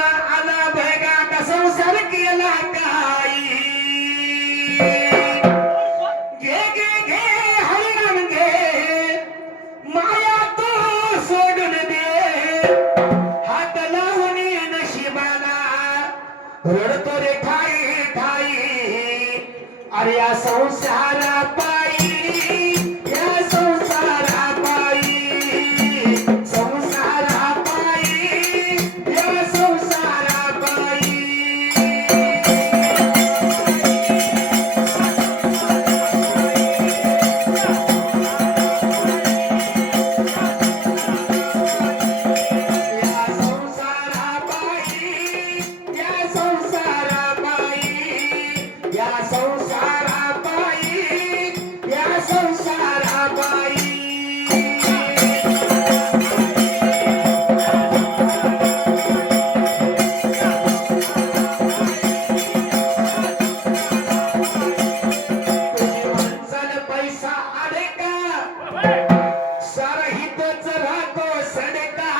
बाबा आला भैगा का संसार केला काही घे घे घे हरिनाम घे माया तू सोडून दे हात लावून नशिबाला रडतो रे ठाई ठाई अरे या संसारा पायी या संसारा पायी संसारा पायी या संसारा पायी या संसारा पायी या संसारा पायी या संसारा पायी या संसारा पायी माणसाला पैसा आले का सारहितच राहतो सडका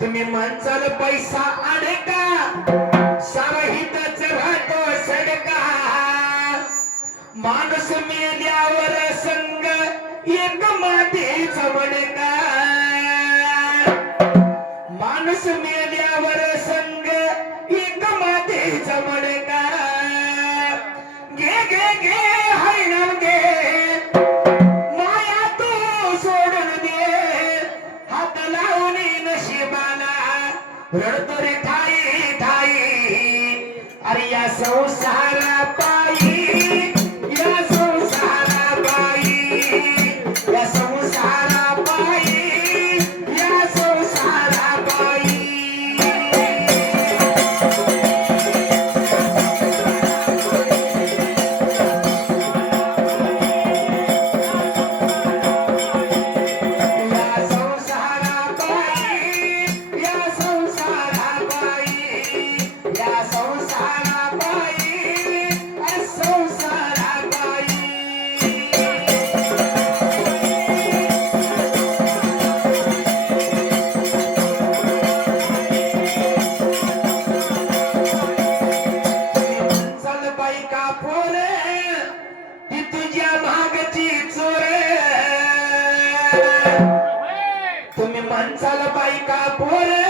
तुम्ही माणसाला पैसा आले का सारहितच राहतो सडका माणूस मेल्यावर संग एक मातीचा मडका माणूस मेल्यावर संग एक मातीचा मडका घे घे घे हरिनाम घे माया तू सोडून दे हात लावून नशिबाला रडतो रे ठाई ठाई अरे या संसारा पायी या संसारा पायी या संसारा पायी या संसारा पायी या संसारा पायी या संसारा पायी या संसारा पायी अरे संसारा पायी चल बाई का पोरे ती तुझ्या मागची चोरे तुम्ही माणसाला बाई का पोरे